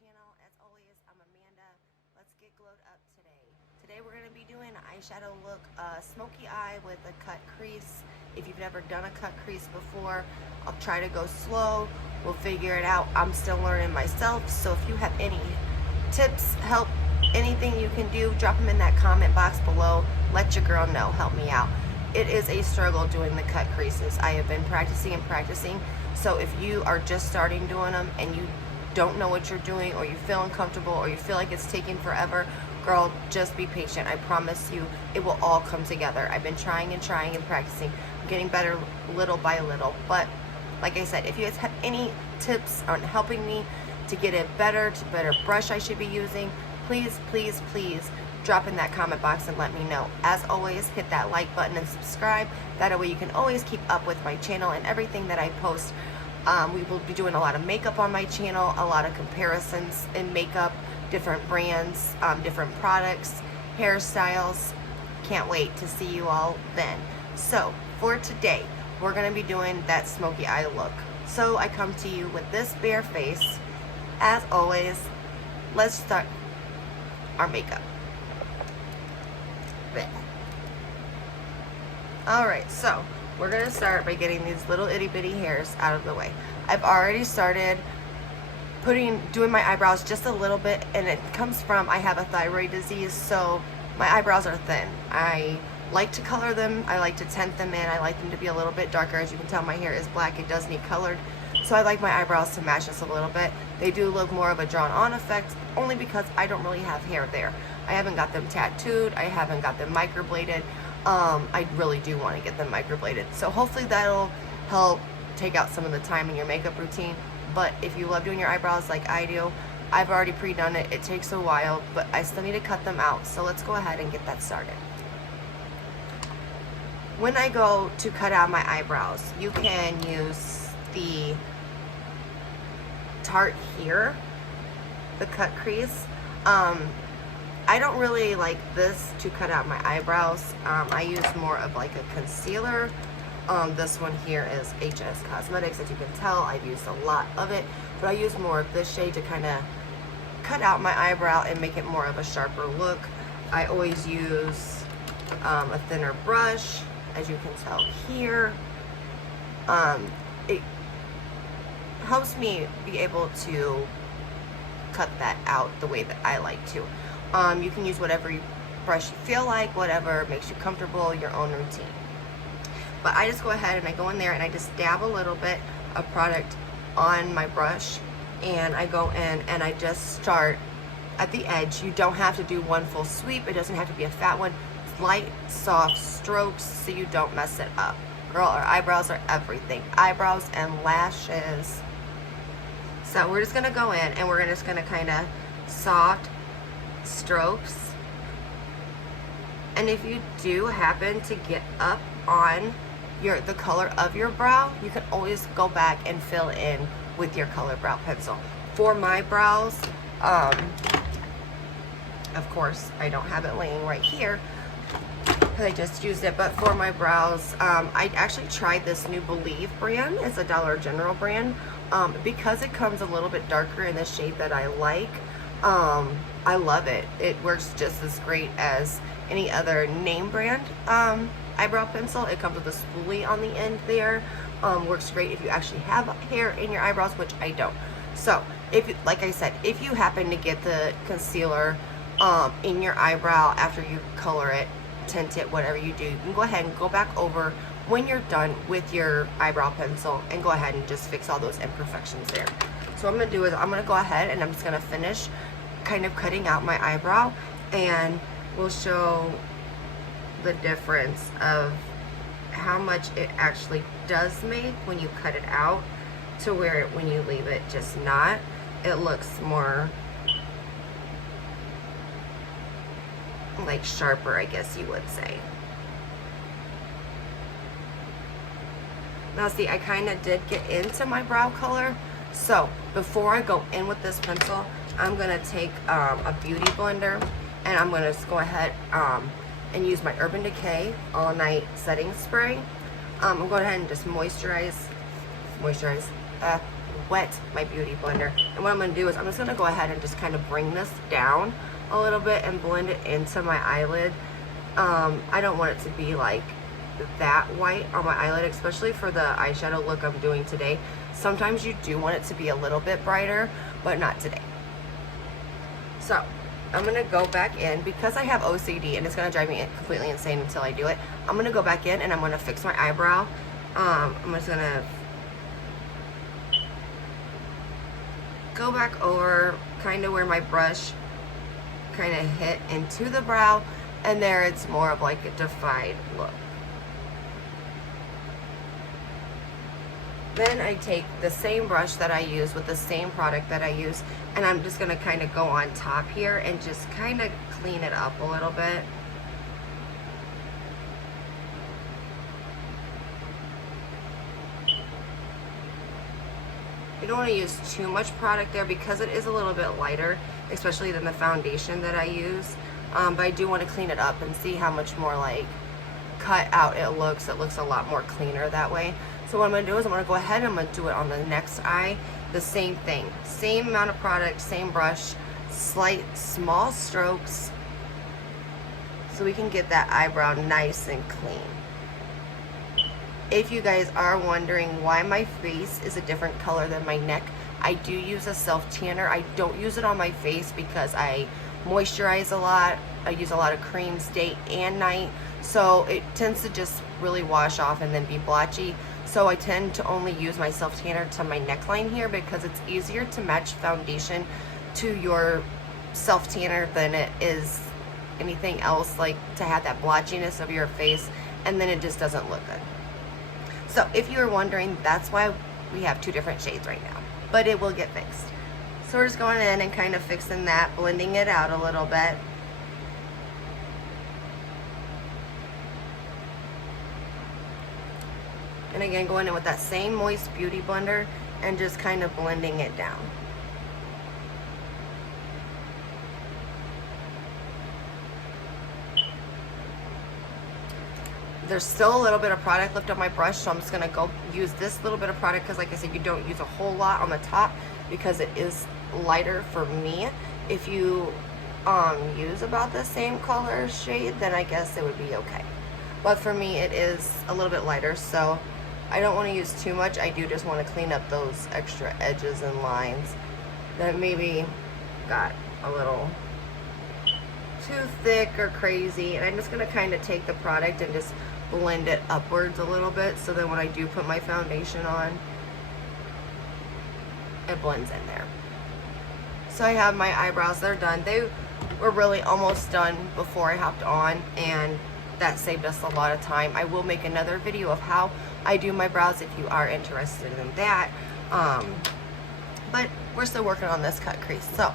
channel. As always, I'm Amanda. Let's get glowed up today. Today we're going to be doing an eyeshadow look, smoky eye with a cut crease. If you've never done a cut crease before, I'll try to go slow. We'll figure it out. I'm still learning myself, so if you have any tips, help, anything you can do, drop them in that comment box below. Let your girl know. Help me out. It is a struggle doing the cut creases. I have been practicing and practicing. So if you are just starting doing them and you don't know what you're doing, or you feel uncomfortable, or you feel like it's taking forever, girl, just be patient. I promise you it will all come together. I've been trying and practicing. I'm getting better little by little. But like I said, if you guys have any tips on helping me to get it better, to better brush I should be using, please drop in that comment box and let me know. As always, hit that like button and subscribe. That way you can always keep up with my channel and everything that I post. We will be doing a lot of makeup on my channel, a lot of comparisons in makeup, different brands, different products, hairstyles. Can't wait to see you all then. So for today, we're gonna be doing that smoky eye look. So I come to you with this bare face. As always, let's start our makeup. Alright, so we're going to start by getting these little itty bitty hairs out of the way. I've already started doing my eyebrows just a little bit, and it comes from, I have a thyroid disease, so my eyebrows are thin. I like to color them, I like to tint them in, I like them to be a little bit darker. As you can tell, my hair is black, it does need colored, so I like my eyebrows to match just a little bit. They do look more of a drawn on effect, only because I don't really have hair there. I haven't got them tattooed, I haven't got them microbladed. I really do want to get them microbladed, so hopefully that'll help take out some of the time in your makeup routine. But if you love doing your eyebrows like I do, I've already pre-done it. It takes a while, but I still need to cut them out, so let's go ahead and get that started. When I go to cut out my eyebrows, you can use the Tarte here, the cut crease. I don't really like this to cut out my eyebrows. I use more of like a concealer. This one here is HS Cosmetics. As you can tell, I've used a lot of it, but I use more of this shade to kind of cut out my eyebrow and make it more of a sharper look. I always use a thinner brush, as you can tell here. It helps me be able to cut that out the way that I like to. You can use whatever brush you feel like, whatever makes you comfortable, your own routine. But I just go ahead and I go in there and I just dab a little bit of product on my brush, and I go in and I just start at the edge. You don't have to do one full sweep. It doesn't have to be a fat one. Light, soft strokes so you don't mess it up. Girl, our eyebrows are everything. Eyebrows and lashes. So we're just gonna go in and we're just gonna kind of soft strokes. And if you do happen to get up on the color of your brow, you can always go back and fill in with your color brow pencil. For my brows, of course I don't have it laying right here because I just used it, but for my brows, I actually tried this new Believe brand. It's a Dollar General brand. Because it comes a little bit darker in the shade that I like, I love it. It works just as great as any other name brand eyebrow pencil. It comes with a spoolie on the end there. Works great if you actually have hair in your eyebrows, which I don't. So like I said, if you happen to get the concealer in your eyebrow after you color it, tint it, whatever you do, you can go ahead and go back over when you're done with your eyebrow pencil and go ahead and just fix all those imperfections there. So what I'm going to do is I'm going to go ahead and I'm just going to finish kind of cutting out my eyebrow, and we'll show the difference of how much it actually does make when you cut it out to where when you leave it just not. It looks more like sharper, I guess you would say. Now see, I kind of did get into my brow color, so before I go in with this pencil, I'm going to take a beauty blender, and I'm going to go ahead and use my Urban Decay All Night Setting Spray. I'm going ahead and just moisturize wet my beauty blender. And what I'm going to do is I'm just going to go ahead and just kind of bring this down a little bit and blend it into my eyelid. I don't want it to be like that white on my eyelid, especially for the eyeshadow look I'm doing today. Sometimes you do want it to be a little bit brighter, but not today. So I'm gonna go back in because I have OCD and it's gonna drive me completely insane until I do it. I'm gonna go back in and I'm gonna fix my eyebrow. I'm just gonna go back over kind of where my brush kind of hit into the brow, and there it's more of like a defined look. Then I take the same brush that I use with the same product that I use, and I'm just gonna kind of go on top here and just kind of clean it up a little bit. You don't want to use too much product there because it is a little bit lighter, especially than the foundation that I use. But I do want to clean it up and see how much more like cut out it looks. It looks a lot more cleaner that way. So what I'm going to do is I'm going to go ahead and I'm going to do it on the next eye. The same thing. Same amount of product, same brush, slight small strokes so we can get that eyebrow nice and clean. If you guys are wondering why my face is a different color than my neck, I do use a self tanner. I don't use it on my face because I moisturize a lot. I use a lot of creams day and night, so it tends to just really wash off and then be blotchy. So I tend to only use my self tanner to my neckline here because it's easier to match foundation to your self tanner than it is anything else, like to have that blotchiness of your face, and then it just doesn't look good. So if you were wondering, that's why we have two different shades right now, but it will get fixed. So we're just going in and kind of fixing that, blending it out a little bit. And again, going in with that same moist beauty blender and just kind of blending it down. There's still a little bit of product left on my brush, so I'm just gonna go use this little bit of product because like I said, you don't use a whole lot on the top because it is lighter for me. If you use about the same color shade, then I guess it would be okay. But for me, it is a little bit lighter, so I don't want to use too much. I do just want to clean up those extra edges and lines that maybe got a little too thick or crazy. And I'm just going to kind of take the product and just blend it upwards a little bit, so that when I do put my foundation on, it blends in there. So I have my eyebrows, they're done. They were really almost done before I hopped on, and that saved us a lot of time. I will make another video of how I do my brows if you are interested in that. But we're still working on this cut crease. So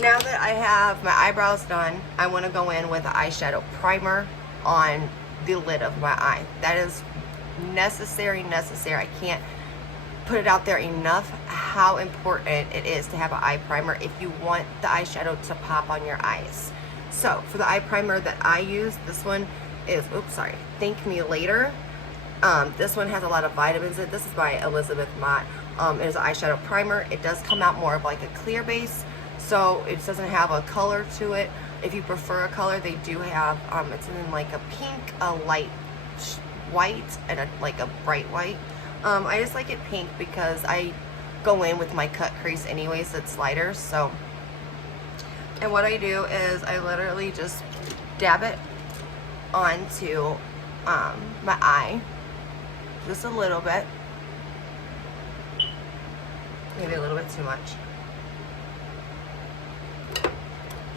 now that I have my eyebrows done, I want to go in with an eyeshadow primer on the lid of my eye. That is necessary. I can't put it out there enough how important it is to have an eye primer if you want the eyeshadow to pop on your eyes. So for the eye primer that I use, this one is, Thank Me Later. This one has a lot of vitamins in it. This is by Elizabeth Mott. It is an eyeshadow primer. It does come out more of like a clear base, so it doesn't have a color to it. If you prefer a color, they do have, it's in like a pink, a light white, and like a bright white. I just like it pink because I go in with my cut crease anyways, it's lighter. So, and what I do is I literally just dab it onto my eye, just a little bit, maybe a little bit too much.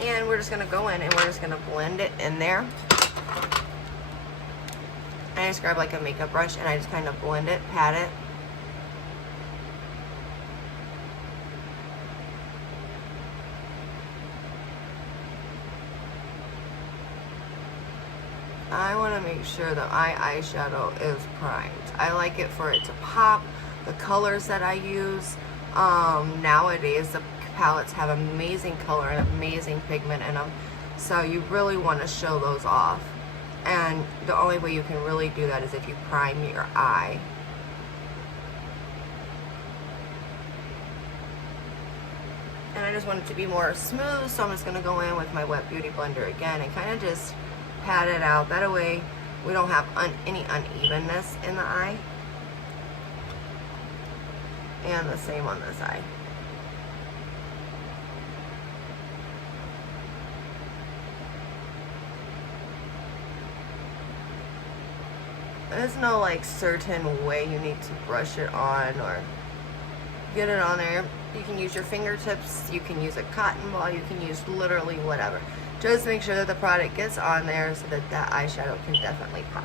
And we're just gonna go in and we're just gonna blend it in there. I just grab like a makeup brush and I just kind of blend it, pat it. I want to make sure that my eyeshadow is primed. I like it for it to pop. The colors that I use, nowadays the palettes have amazing color and amazing pigment in them, so you really want to show those off. And the only way you can really do that is if you prime your eye. I just want it to be more smooth, so I'm just gonna go in with my wet beauty blender again and kind of just pat it out. That way we don't have any unevenness in the eye. And the same on this eye. There's no like certain way you need to brush it on or get it on there. You can use your fingertips, you can use a cotton ball, you can use literally whatever. Just make sure that the product gets on there so that that eyeshadow can definitely pop.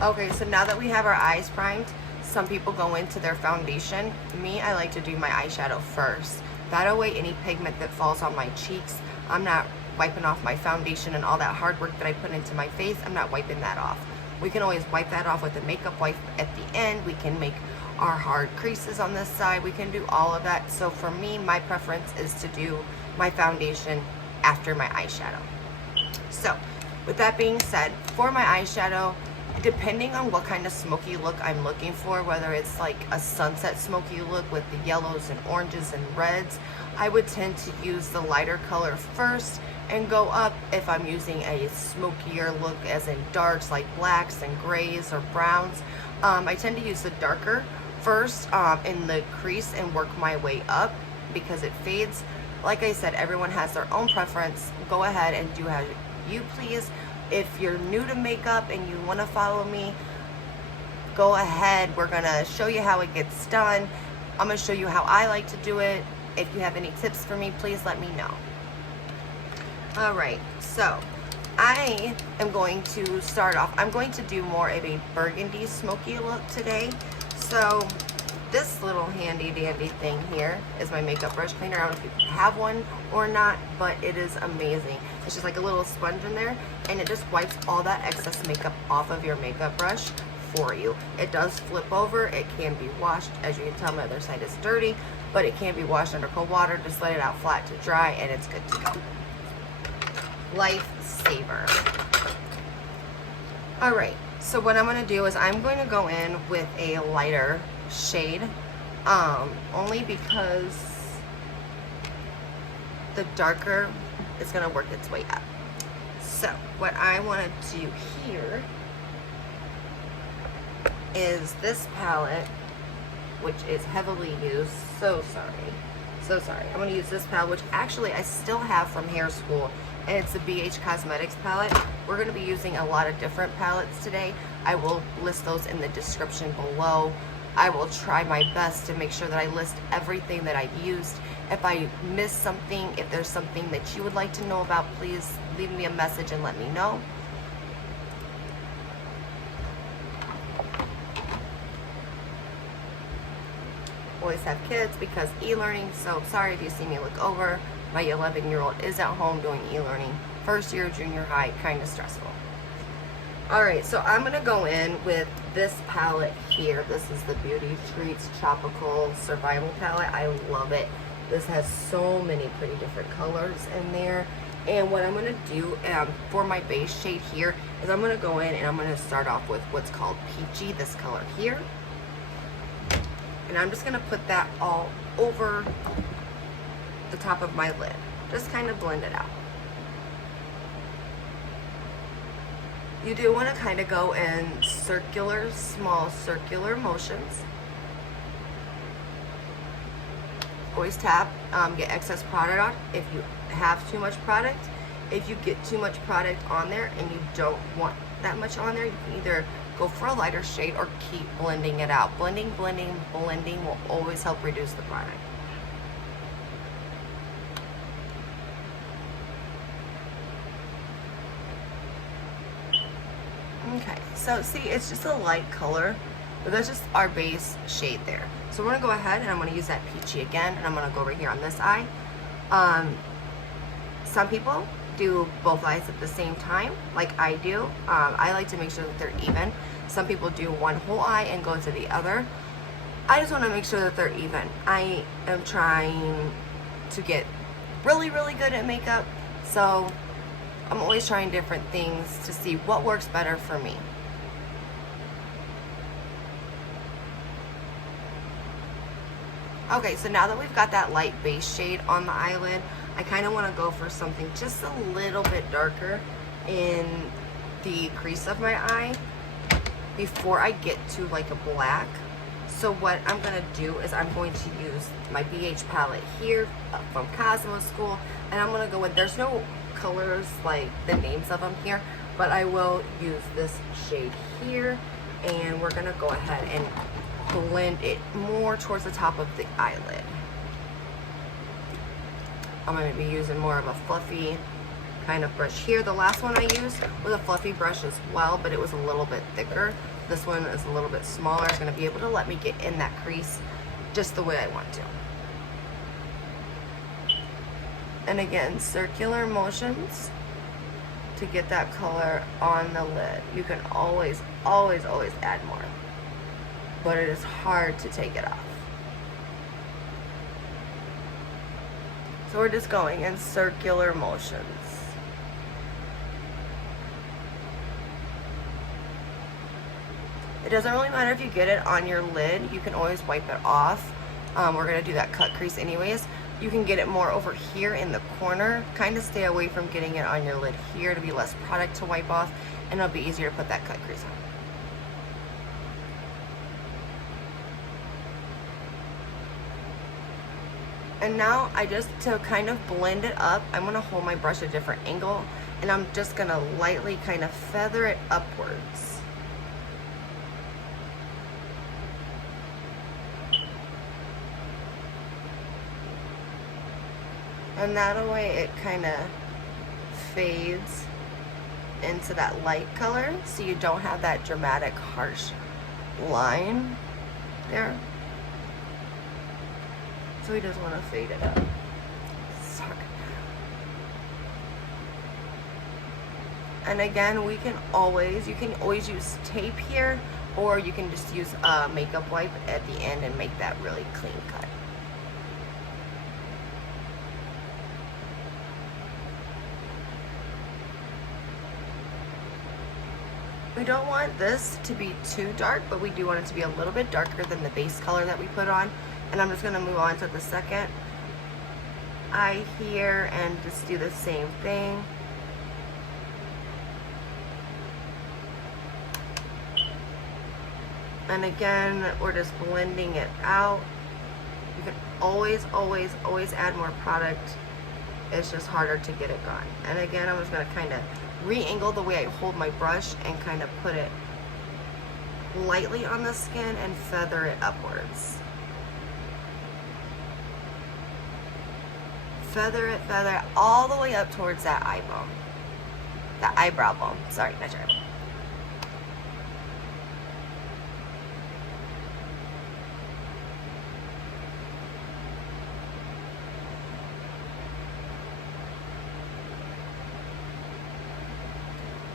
Okay, so now that we have our eyes primed, some people go into their foundation. Me, I like to do my eyeshadow first. That way any pigment that falls on my cheeks, I'm not wiping off my foundation and all that hard work that I put into my face, I'm not wiping that off. We can always wipe that off with a makeup wipe at the end. We can make our hard creases on this side. We can do all of that. So for me, my preference is to do my foundation after my eyeshadow. So with that being said, for my eyeshadow, depending on what kind of smoky look I'm looking for, whether it's like a sunset smoky look with the yellows and oranges and reds, I would tend to use the lighter color first and go up if I'm using a smokier look, as in darks like blacks and grays or browns. I tend to use the darker first in the crease and work my way up because it fades. Like I said, everyone has their own preference. Go ahead and do as you please. If you're new to makeup and you want to follow me, go ahead. We're gonna show you how it gets done. I'm gonna show you how I like to do it. If you have any tips for me, please let me know. Alright, so I am going to start off. I'm going to do more of a burgundy smoky look today. So this little handy dandy thing here is my makeup brush cleaner. I don't know if you have one or not, but it is amazing. It's just like a little sponge in there, and it just wipes all that excess makeup off of your makeup brush for you. It does flip over. It can be washed. As you can tell, my other side is dirty, but it can be washed under cold water. Just let it out flat to dry, and it's good to go. Lifesaver. Alright, so what I'm going to do is I'm going to go in with a lighter shade, only because the darker is going to work its way up. So what I want to do here is this palette, which is heavily used. So sorry. I'm going to use this palette, which actually I still have from hair school, and it's the BH Cosmetics palette. We're going to be using a lot of different palettes today. I will list those in the description below. I will try my best to make sure that I list everything that I've used. If I miss something, if there's something that you would like to know about, please leave me a message and let me know. Always have kids because e-learning, so sorry if you see me look over. My 11-year-old is at home doing e-learning. First year junior high, kind of stressful. Alright, so I'm going to go in with this palette here. This is the Beauty Treats Tropical Survival Palette. I love it. This has so many pretty different colors in there. And what I'm going to do for my base shade here is I'm going to go in and I'm going to start off with what's called Peachy, this color here. And I'm just going to put that all over the top of my lid. Just kind of blend it out. You do want to kind of go in circular, small circular motions. Always tap, get excess product on if you have too much product. If you get too much product on there and you don't want that much on there, you can either go for a lighter shade or keep blending it out. Blending will always help reduce the product. Okay, so see, it's just a light color, but that's just our base shade there. So we're gonna go ahead and I'm gonna use that Peachy again, and I'm gonna go over here on this eye. Some people do both eyes at the same time, like I do. I like to make sure that they're even. Some people do one whole eye and go to the other. I just wanna make sure that they're even. I am trying to get really, really good at makeup, so I'm always trying different things to see what works better for me. Okay, so now that we've got that light base shade on the eyelid, I kind of want to go for something just a little bit darker in the crease of my eye before I get to like a black. So what I'm going to do is I'm going to use my beige palette here from Cosmo School, and I'm going to go in, there's no colors like the names of them here, but I will use this shade here, and we're going to go ahead and blend it more towards the top of the eyelid. I'm going to be using more of a fluffy kind of brush here. The last one I used was a fluffy brush as well, but it was a little bit thicker. This one is a little bit smaller. It's going to be able to let me get in that crease just the way I want to. And again, circular motions to get that color on the lid. You can always, always, always add more, but it is hard to take it off. So we're just going in circular motions. It doesn't really matter if you get it on your lid. You can always wipe it off. We're going to do that cut crease anyways. You can get it more over here in the corner. Kind of stay away from getting it on your lid here to be less product to wipe off, and it'll be easier to put that cut crease on. And now to kind of blend it up, I'm going to hold my brush at a different angle, and I'm just going to lightly kind of feather it upwards. And that way it kind of fades into that light color, so you don't have that dramatic harsh line there. So we just want to fade it up. Sorry. And again, you can always use tape here, or you can just use a makeup wipe at the end and make that really clean cut. We don't want this to be too dark, but we do want it to be a little bit darker than the base color that we put on. And I'm just going to move on to the second eye here and just do the same thing. And again, we're just blending it out. You can always, always, always add more product. It's just harder to get it gone. And again, I'm just going to kind of re-angle the way I hold my brush and kind of put it lightly on the skin and feather it upwards. Feather it all the way up towards that eye bone. That eyebrow bone. Sorry, not your eyebrow.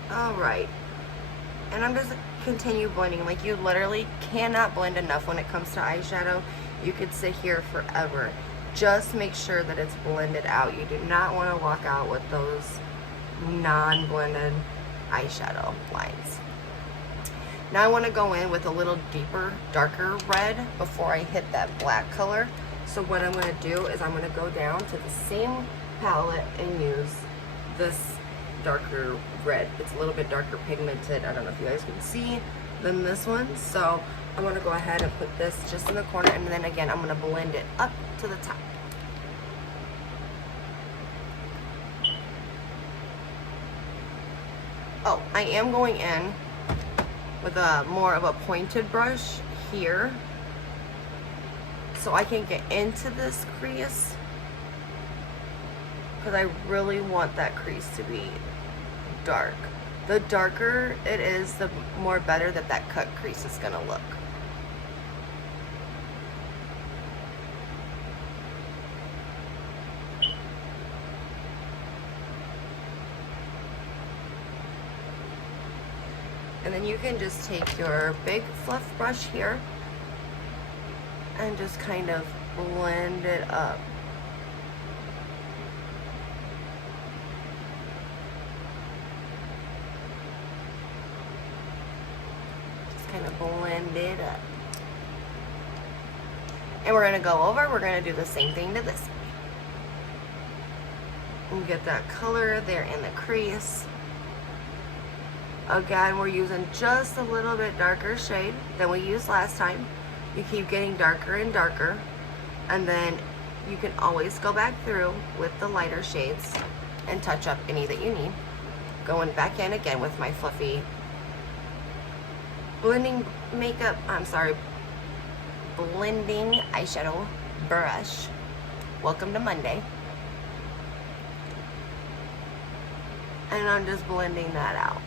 Alright, and I'm just continue blending. Like, you literally cannot blend enough when it comes to eyeshadow. You could sit here forever. Just make sure that it's blended out. You do not want to walk out with those non-blended eyeshadow lines. Now I want to go in with a little deeper, darker red before I hit that black color. So what I'm going to do is I'm going to go down to the same palette and use this darker red. It's a little bit darker pigmented. I don't know if you guys can see than this one. So I'm going to go ahead and put this just in the corner, and then again I'm going to blend it up to the top. Oh, I am going in with a more of a pointed brush here so I can get into this crease, because I really want that crease to be dark. The darker it is, the more better that cut crease is going to look. And then you can just take your big fluff brush here and just kind of blend it up. Just kind of blend it up. And we're gonna go over, we're gonna do the same thing to this. And get that color there in the crease. Again, we're using just a little bit darker shade than we used last time. You keep getting darker and darker, and then you can always go back through with the lighter shades and touch up any that you need. Going back in again with my fluffy blending eyeshadow brush. Welcome to Monday. And I'm just blending that out.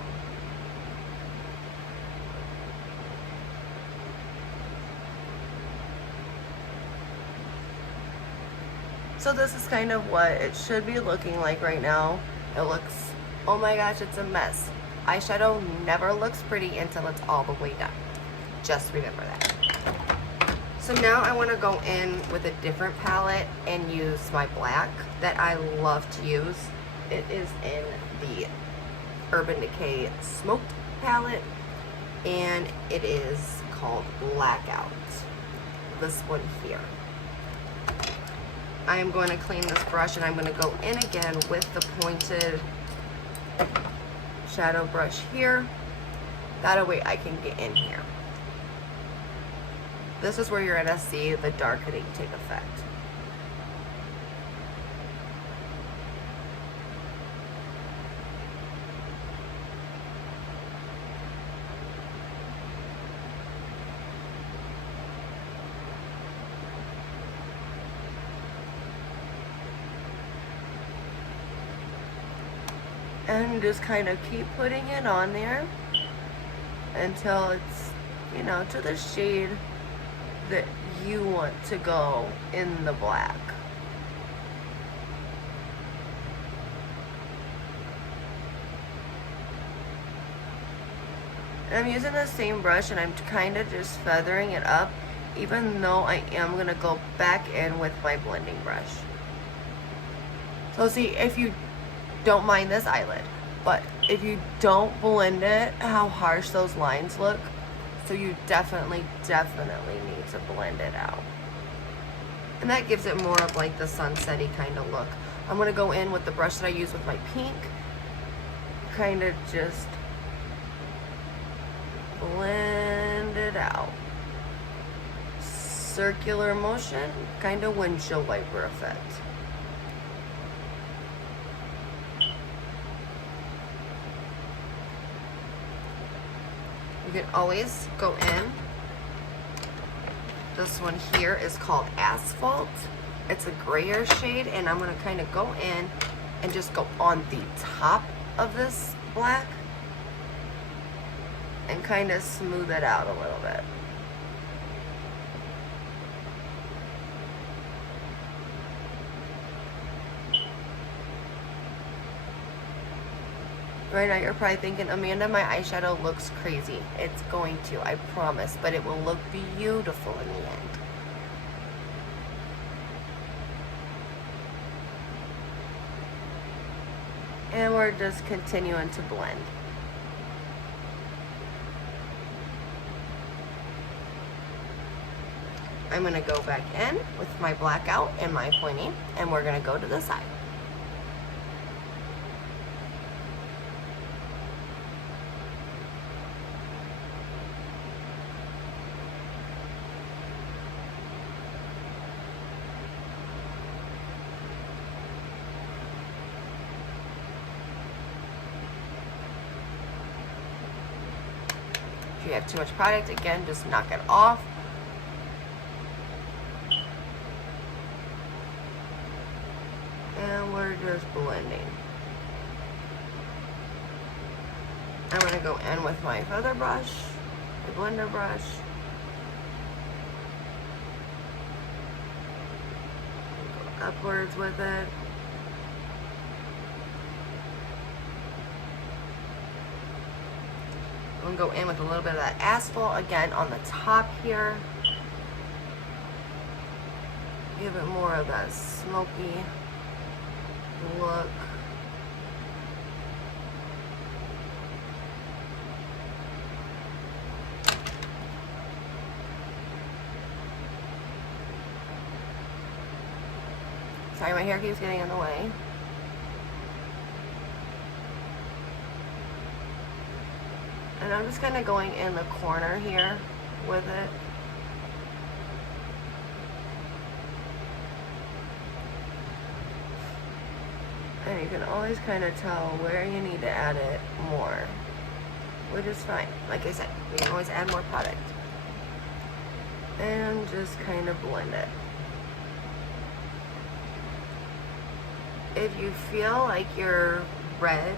So this is kind of what it should be looking like right now. It looks, oh my gosh, it's a mess. Eyeshadow never looks pretty until it's all the way done. Just remember that. So now I want to go in with a different palette and use my black that I love to use. It is in the Urban Decay Smoked palette, and it is called Blackout. This one here. I am going to clean this brush, and I'm going to go in again with the pointed shadow brush here. That way I can get in here. This is where you're going to see the darkening take effect. And just kind of keep putting it on there until it's, you know, to the shade that you want to go in the black. And I'm using the same brush, and I'm kind of just feathering it up, even though I am going to go back in with my blending brush. So see, if you don't mind this eyelid, but if you don't blend it, how harsh those lines look. So you definitely need to blend it out. And that gives it more of like the sunsetty kind of look. I'm going to go in with the brush that I use with my pink, kind of just blend it out. Circular motion, kind of windshield wiper effect. You can always go in. This one here is called Asphalt. It's a grayer shade, and I'm going to kind of go in and just go on the top of this black and kind of smooth it out a little bit. Right now you're probably thinking, Amanda, my eyeshadow looks crazy. It's going to, I promise, but it will look beautiful in the end. And we're just continuing to blend. I'm going to go back in with my blackout and my pointy, and we're going to go to the side. If you have too much product, again, just knock it off. And we're just blending. I'm going to go in with my feather brush, my blender brush. Go upwards with it. I'm going to go in with a little bit of that asphalt again on the top here. Give it more of that smoky look. Sorry, my hair keeps getting in the way. And I'm just kind of going in the corner here with it. And you can always kind of tell where you need to add it more, which is fine. Like I said, you can always add more product. And just kind of blend it. If you feel like your red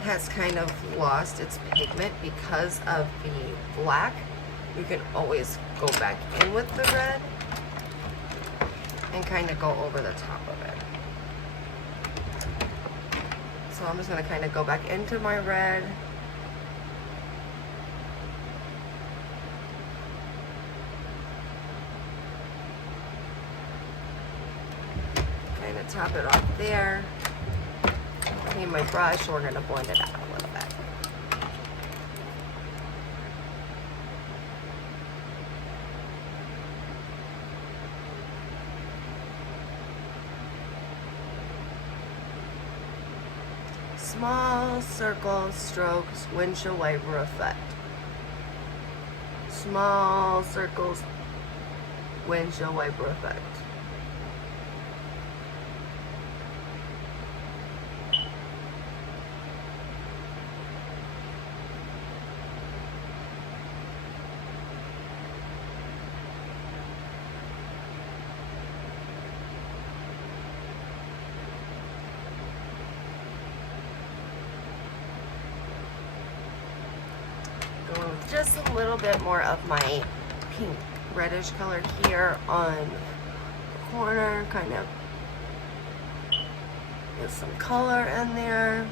has kind of lost its pigment because of the black, you can always go back in with the red and kind of go over the top of it. So I'm just going to kind of go back into my red. Kind of top it off there. Clean my brush, we're going to blend it out a little bit. Small circle strokes, windshield wiper effect. Small circles, windshield wiper effect. Going with just a little bit more of my pink reddish color here on the corner, kind of get some color in there.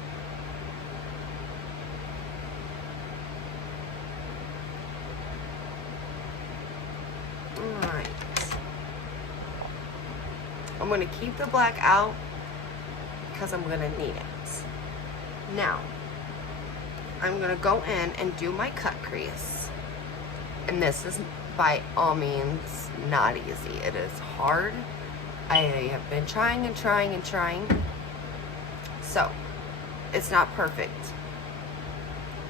Alright. I'm going to keep the black out because I'm going to need it. Now, I'm going to go in and do my cut crease. And this is by all means not easy. It is hard. I have been trying and trying and trying. So, it's not perfect.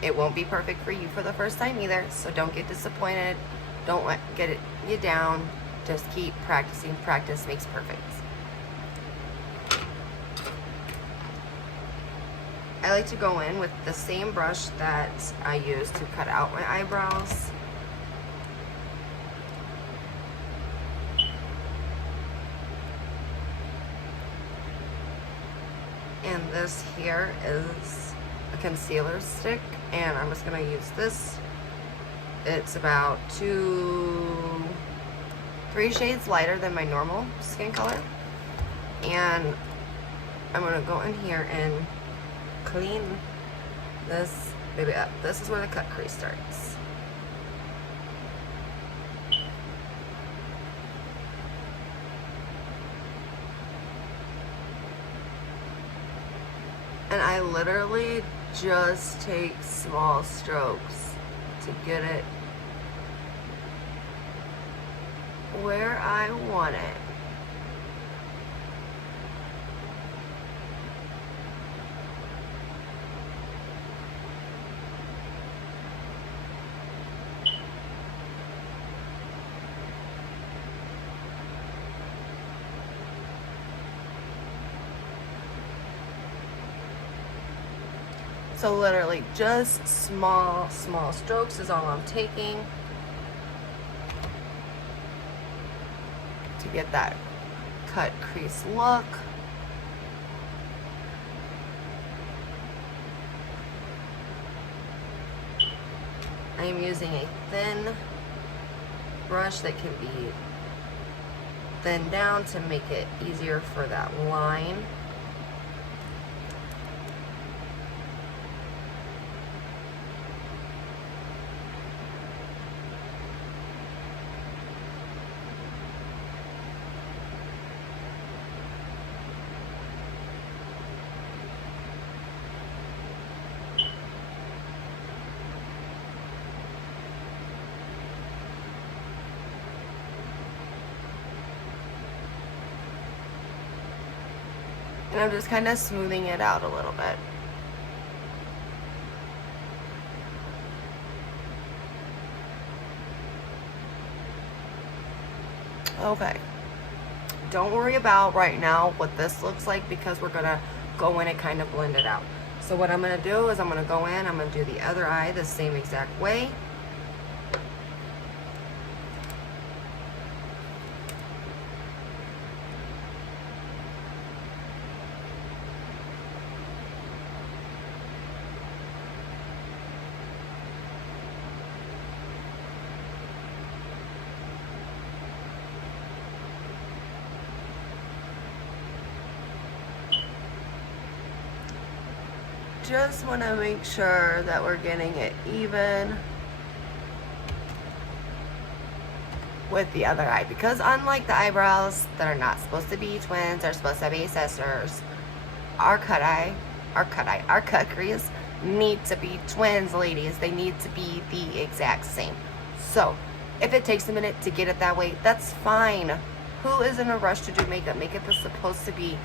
It won't be perfect for you for the first time either. So don't get disappointed. Don't let get you down. Just keep practicing. Practice makes perfect. I like to go in with the same brush that I use to cut out my eyebrows. And this here is a concealer stick, and I'm just going to use this. It's about 3 shades lighter than my normal skin color. And I'm going to go in here and clean this baby up. This is where the cut crease starts. And I literally just take small strokes to get it where I want it. So literally just small strokes is all I'm taking to get that cut crease look. I am using a thin brush that can be thinned down to make it easier for that line. And I'm just kind of smoothing it out a little bit. Okay. Don't worry about right now what this looks like, because we're gonna go in and kind of blend it out. So what I'm gonna do is I'm gonna go in, I'm gonna do the other eye the same exact way. Just want to make sure that we're getting it even with the other eye, because unlike the eyebrows that are not supposed to be twins, they're supposed to be sisters, our cut crease need to be twins, ladies. They need to be the exact same. So if it takes a minute to get it that way, that's fine. Who is in a rush to do makeup? Makeup is supposed to be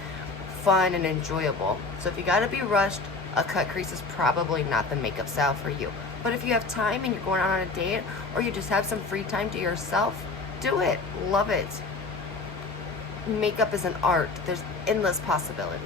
fun and enjoyable. So if you gotta be rushed, a cut crease is probably not the makeup style for you. But if you have time and you're going out on a date, or you just have some free time to yourself, do it. Love it. Makeup is an art. There's endless possibilities.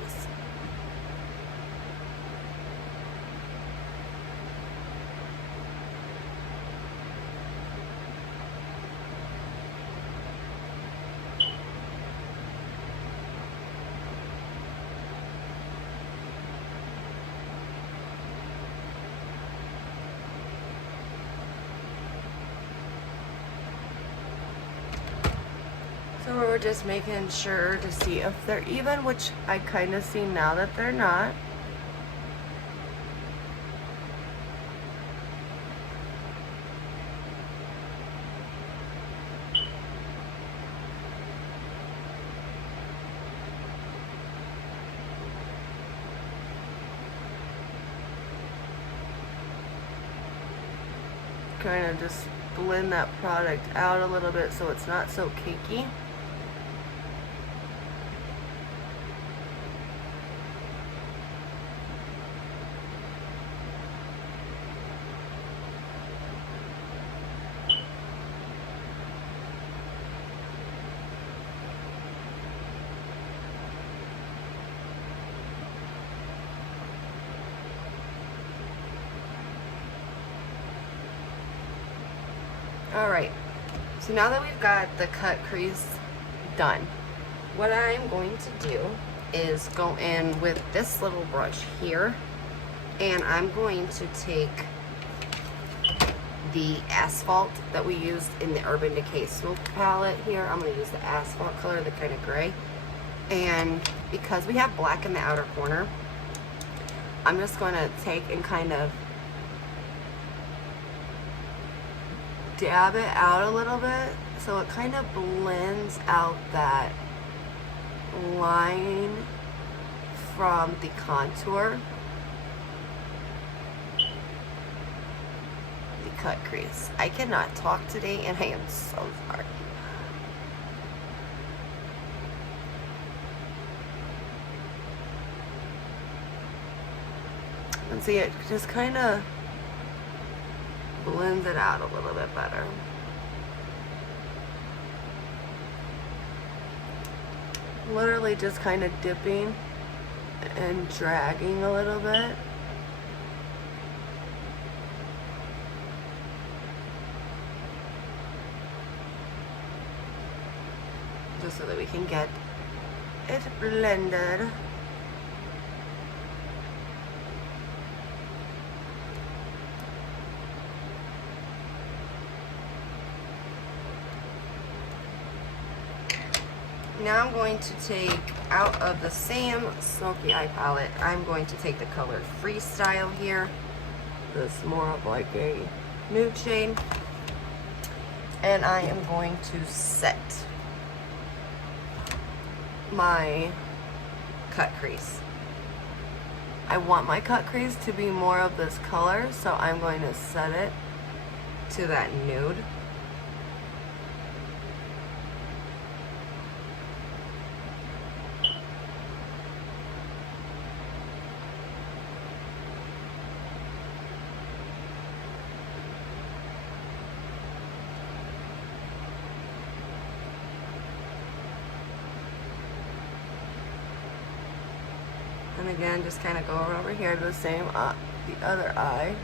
So we're just making sure to see if they're even, which I kind of see now that they're not. Kind of just blend that product out a little bit so it's not so cakey. Alright, so now that we've got the cut crease done, what I'm going to do is go in with this little brush here, and I'm going to take the asphalt that we used in the Urban Decay Smoke palette here. I'm going to use the asphalt color, the kind of gray. And because we have black in the outer corner, I'm just going to take and kind of dab it out a little bit so it kind of blends out that line from the contour, the cut crease. I cannot talk today and I am so sorry. And see, it just kind of blends it out a little bit better. Literally just kind of dipping and dragging a little bit. Just so that we can get it blended. Now I'm going to take out of the same smoky eye palette, I'm going to take the color Freestyle here. This is more of like a nude shade. And I am going to set my cut crease. I want my cut crease to be more of this color, so I'm going to set it to that nude. And again, just kind of go over here to the same, the other eye.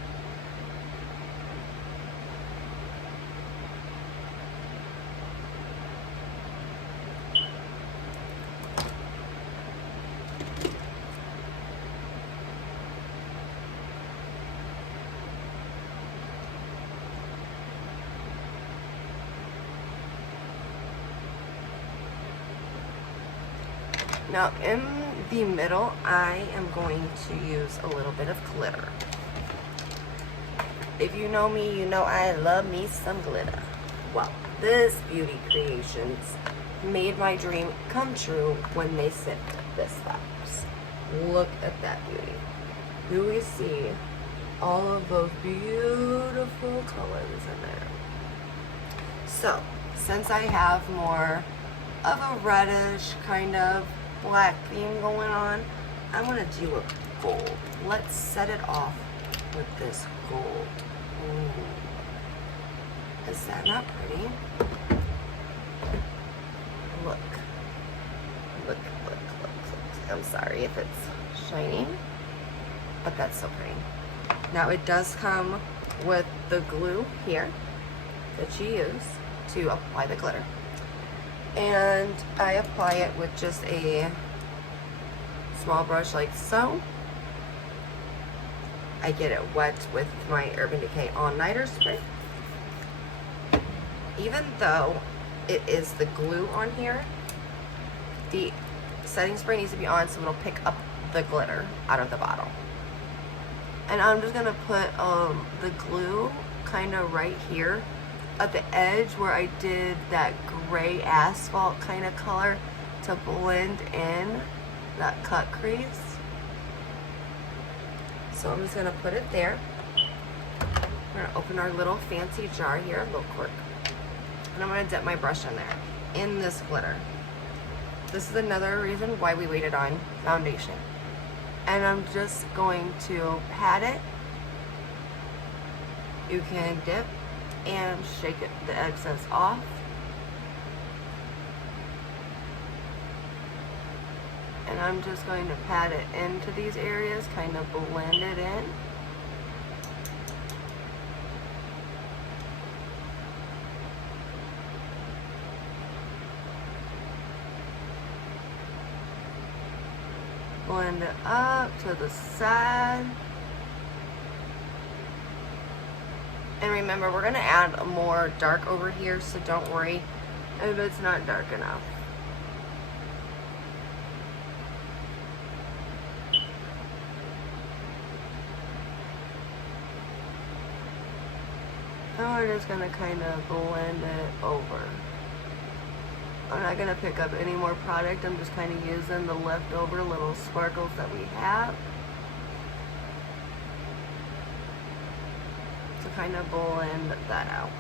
Now in the middle, I am going to use a little bit of glitter. If you know me, you know I love me some glitter. Well, this Beauty Creations made my dream come true when they sent this box. Look at that beauty. Do we see all of those beautiful colors in there? So, since I have more of a reddish kind of black theme going on, I'm gonna do a gold. Let's set it off with this gold. Ooh. Is that not pretty? Look. Look. I'm sorry if it's shiny, but that's so pretty. Now it does come with the glue here that you use to apply the glitter. And I apply it with just a small brush like so. I get it wet with my Urban Decay All Nighter spray. Even though it is the glue on here, the setting spray needs to be on so it'll pick up the glitter out of the bottle. And I'm just gonna put the glue kind of right here at the edge where I did that gray asphalt kind of color to blend in that cut crease. So I'm just gonna put it there. We're gonna open our little fancy jar here, a little cork. And I'm gonna dip my brush in there, in this glitter. This is another reason why we waited on foundation. And I'm just going to pat it. You can dip and shake it, the excess off. And I'm just going to pat it into these areas, kind of blend it in. Blend it up to the side. And remember, we're gonna add more dark over here, so don't worry if it's not dark enough. Now we're just gonna kind of blend it over. I'm not gonna pick up any more product. I'm just kind of using the leftover little sparkles that we have to kind of blend that out.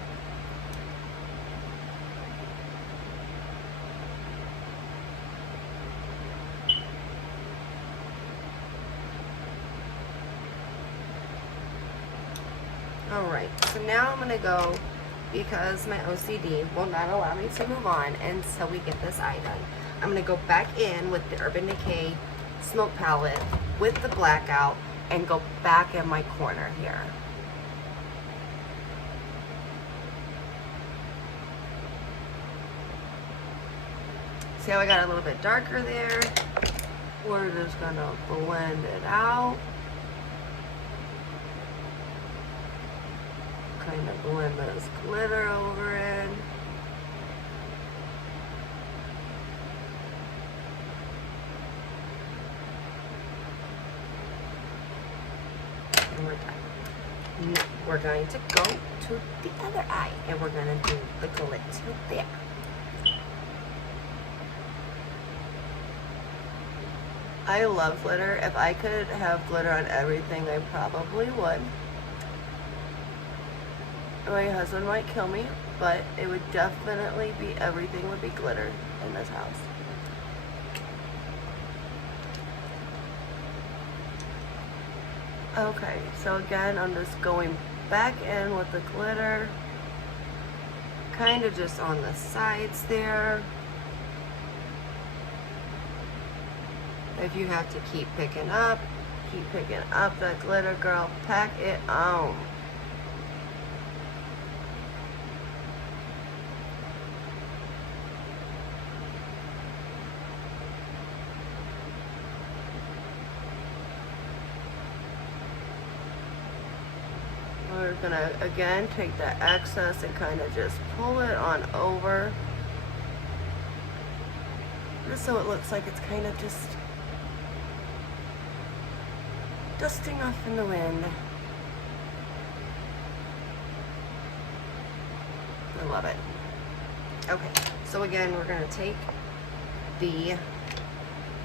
Alright, so now I'm gonna go, because my OCD will not allow me to move on until we get this eye done. I'm gonna go back in with the Urban Decay Smoke Palette with the blackout and go back in my corner here. See how I got a little bit darker there? We're just gonna blend it out. Kind of blend this glitter over it. And we're done. Now we're going to go to the other eye and we're going to do the glitter there. I love glitter. If I could have glitter on everything, I probably would. My husband might kill me, but it would definitely be, everything would be glitter in this house. Okay, so again, I'm just going back in with the glitter, kind of just on the sides there. If you have to keep picking up that glitter, girl, pack it on. We're gonna again take that excess and kind of just pull it on over, just so it looks like it's kind of just dusting off in the wind. I love it. Okay, so again, we're gonna take the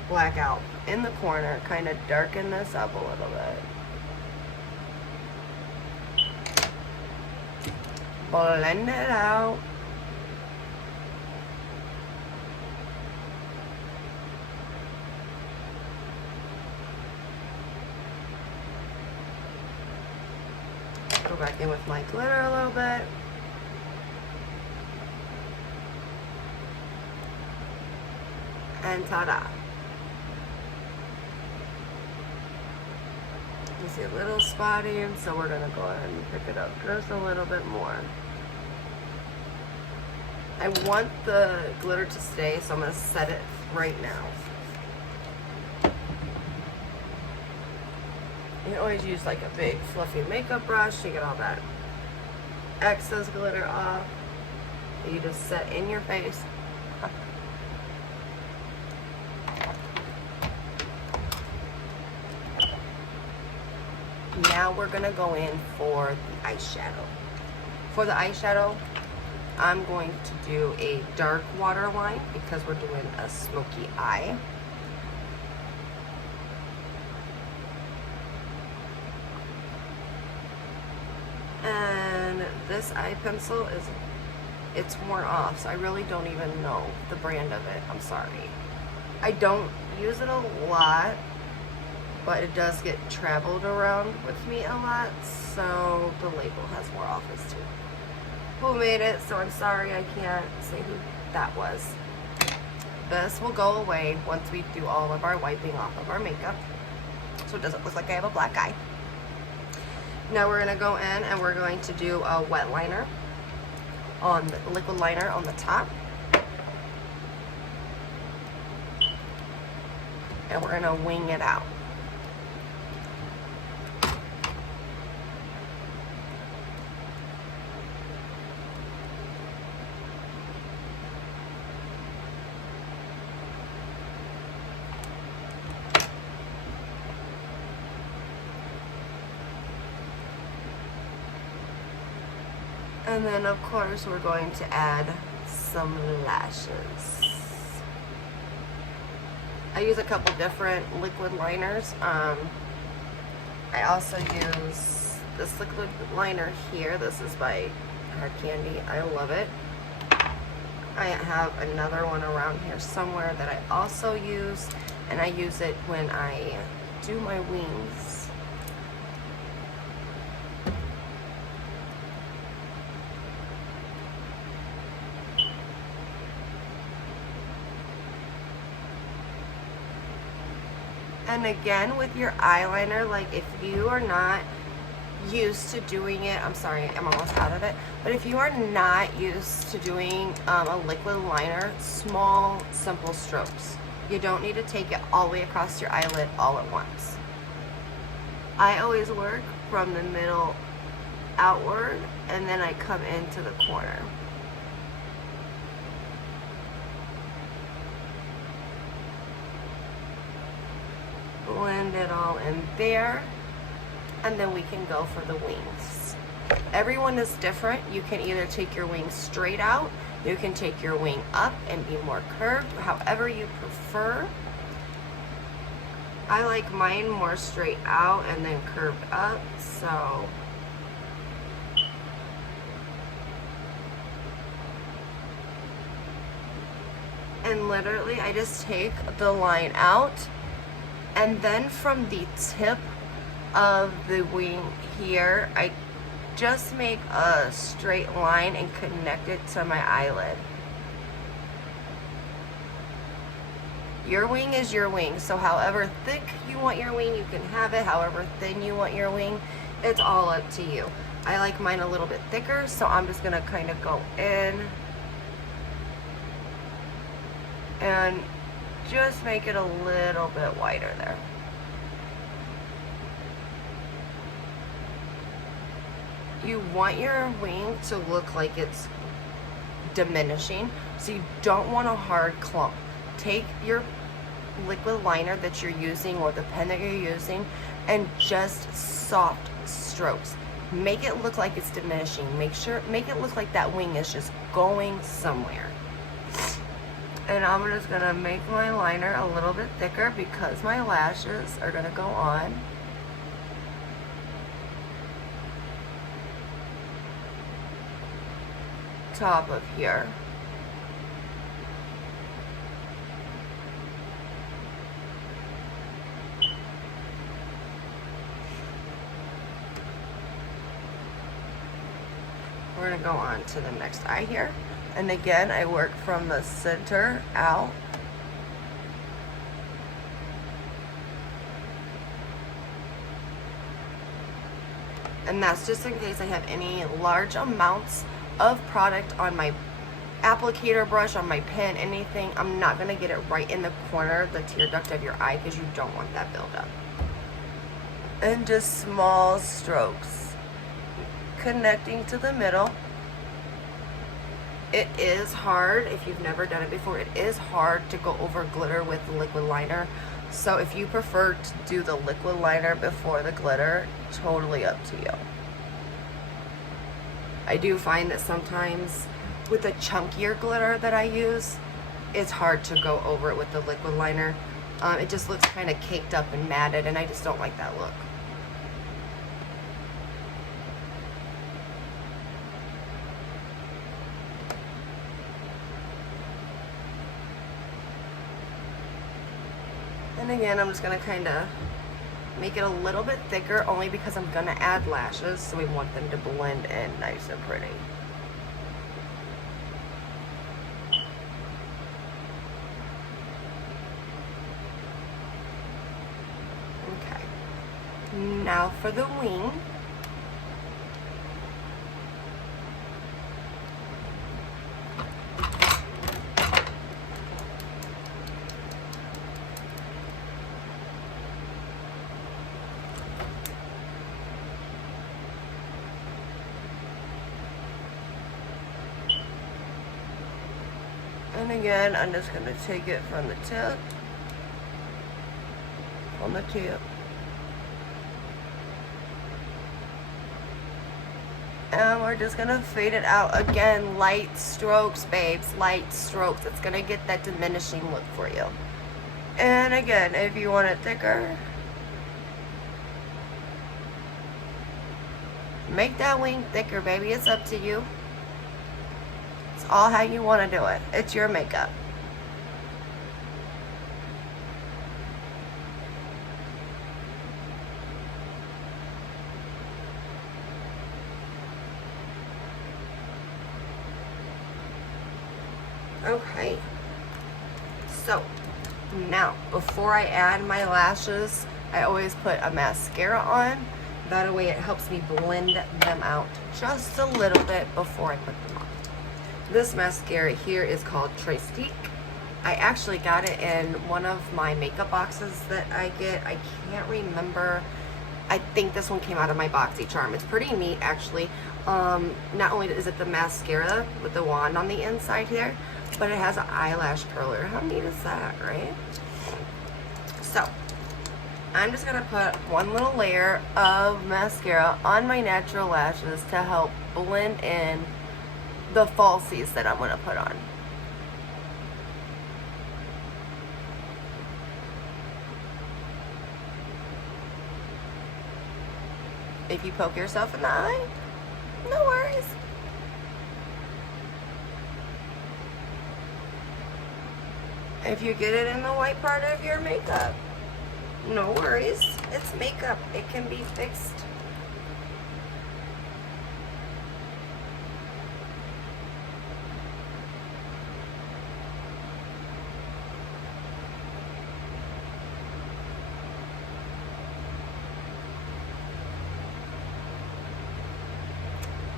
black out in the corner, kind of darken this up a little bit. Blend it out. Go back in with my glitter a little bit. And ta-da. You see a little spotty, and so we're gonna go ahead and pick it up just a little bit more. I want the glitter to stay, so I'm gonna set it right now. You can always use like a big fluffy makeup brush to get all that excess glitter off. You just set in your face. Now we're gonna go in for the eyeshadow. For the eyeshadow, I'm going to do a dark waterline because we're doing a smoky eye. And this eye pencil it's worn off, so I really don't even know the brand of it. I'm sorry. I don't use it a lot, but it does get traveled around with me a lot, so the label has wore off as to who made it, so I'm sorry I can't say who that was. This will go away once we do all of our wiping off of our makeup, so it doesn't look like I have a black eye. Now we're gonna go in and we're going to do a wet liner on the liquid liner on the top. And we're gonna wing it out. And then of course we're going to add some lashes. I use a couple different liquid liners. I also use this liquid liner here. This is by Hard Candy. I love it. I have another one around here somewhere that I also use, and I use it when I do my wings. And again, with your eyeliner, like if you are not used to doing it, I'm sorry, I'm almost out of it, but if you are not used to doing a liquid liner, small, simple strokes. You don't need to take it all the way across your eyelid all at once. I always work from the middle outward, and then I come into the corner. Blend it all in there, and then we can go for the wings. Everyone is different. You can either take your wing straight out, you can take your wing up and be more curved, however you prefer. I like mine more straight out and then curved up, so and literally I just take the line out, and then from the tip of the wing here, I just make a straight line and connect it to my eyelid. Your wing is your wing, so however thick you want your wing, you can have it. However thin you want your wing, it's all up to you. I like mine a little bit thicker, so I'm just gonna kind of go in and just make it a little bit wider there. You want your wing to look like it's diminishing, so you don't want a hard clump. Take your liquid liner that you're using or the pen that you're using and just soft strokes. Make it look like it's diminishing. Make it look like that wing is just going somewhere. And I'm just gonna make my liner a little bit thicker because my lashes are gonna go on. Top of here. We're gonna go on to the next eye here. And again, I work from the center out. And that's just in case I have any large amounts of product on my applicator brush, on my pen, anything. I'm not gonna get it right in the corner, the tear duct of your eye, because you don't want that buildup. And just small strokes, connecting to the middle. It is hard, if you've never done it before, it is hard to go over glitter with liquid liner. So if you prefer to do the liquid liner before the glitter, totally up to you. I do find that sometimes with the chunkier glitter that I use, it's hard to go over it with the liquid liner. It just looks kind of caked up and matted, and I just don't like that look. And again, I'm just gonna kind of make it a little bit thicker, only because I'm gonna add lashes, so we want them to blend in nice and pretty. Okay, now for the wing. And again, I'm just going to take it from the tip, on the tip. And we're just going to fade it out. Again, light strokes, babes, light strokes. It's going to get that diminishing look for you. And again, if you want it thicker, make that wing thicker, baby. It's up to you. All how you want to do it. It's your makeup. Okay. So now, before I add my lashes, I always put a mascara on. That way it helps me blend them out just a little bit before I put them on. This mascara here is called Trestique. I actually got it in one of my makeup boxes that I get. I can't remember. I think this one came out of my BoxyCharm. It's pretty neat, actually. Not only is it the mascara with the wand on the inside here, but it has an eyelash curler. How neat is that, right? So, I'm just going to put one little layer of mascara on my natural lashes to help blend in the falsies that I'm going to put on. If you poke yourself in the eye, no worries. If you get it in the white part of your makeup, no worries. It's makeup. It can be fixed.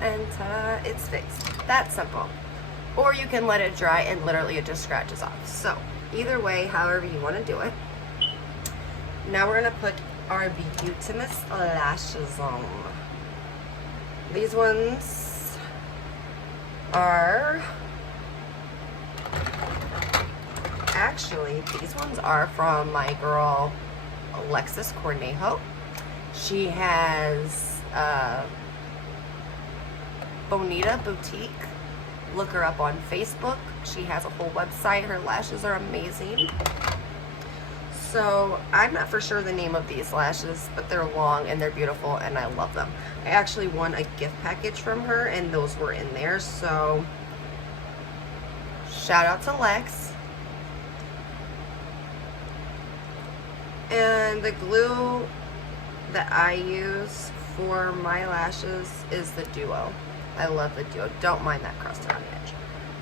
and ta-da, it's fixed. That's simple. Or you can let it dry and literally it just scratches off. So either way, however you want to do it. Now we're going to put our Beautimus lashes on. These ones are, actually, these ones are from my girl, Alexis Cornejo. She has Bonita Boutique. Look her up on Facebook. She has a whole website. Her lashes are amazing. So I'm not for sure the name of these lashes, but they're long and they're beautiful and I love them. I actually won a gift package from her and those were in there. So shout out to Lex. And the glue that I use for my lashes is the Duo. I love the Duo. Don't mind that crust around the edge.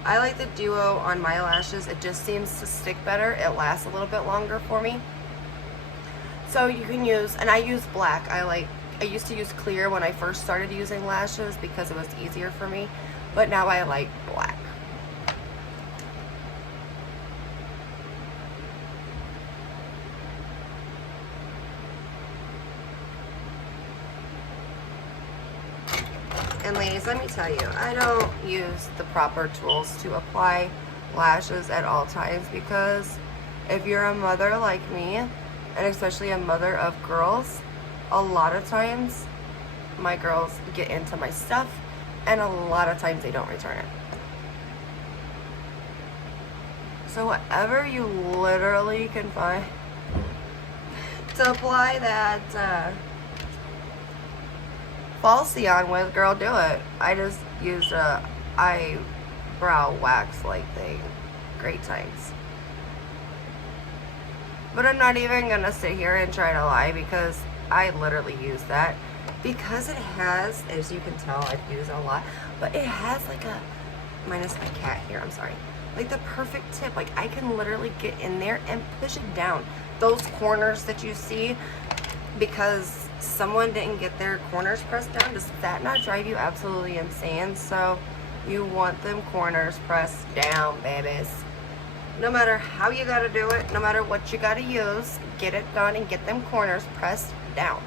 I like the Duo on my lashes. It just seems to stick better. It lasts a little bit longer for me. So you can use, and I use black. I used to use clear when I first started using lashes because it was easier for me. But now I like black. And ladies, let me tell you, I don't use the proper tools to apply lashes at all times because if you're a mother like me, and especially a mother of girls, a lot of times my girls get into my stuff and a lot of times they don't return it. So whatever you literally can find to apply that falsie on with, girl, do it. I just used a eyebrow wax like thing. Great times. But I'm not even gonna sit here and try to lie because I literally use that because it has, as you can tell, I've used a lot, but it has like a, minus my cat here, I'm sorry, like the perfect tip. Like I can literally get in there and push it down. Those corners that you see, because someone didn't get their corners pressed down, does that not drive you absolutely insane? So you want them corners pressed down, babies. No matter how you gotta do it, no matter what you gotta use, get it done and get them corners pressed down.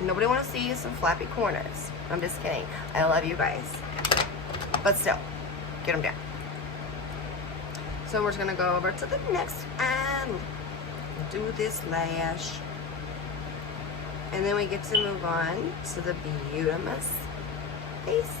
Nobody wanna see some flappy corners. I'm just kidding. I love you guys. But still, get them down. So we're just gonna go over to the next and do this lash. And then we get to move on to the Beautimus face.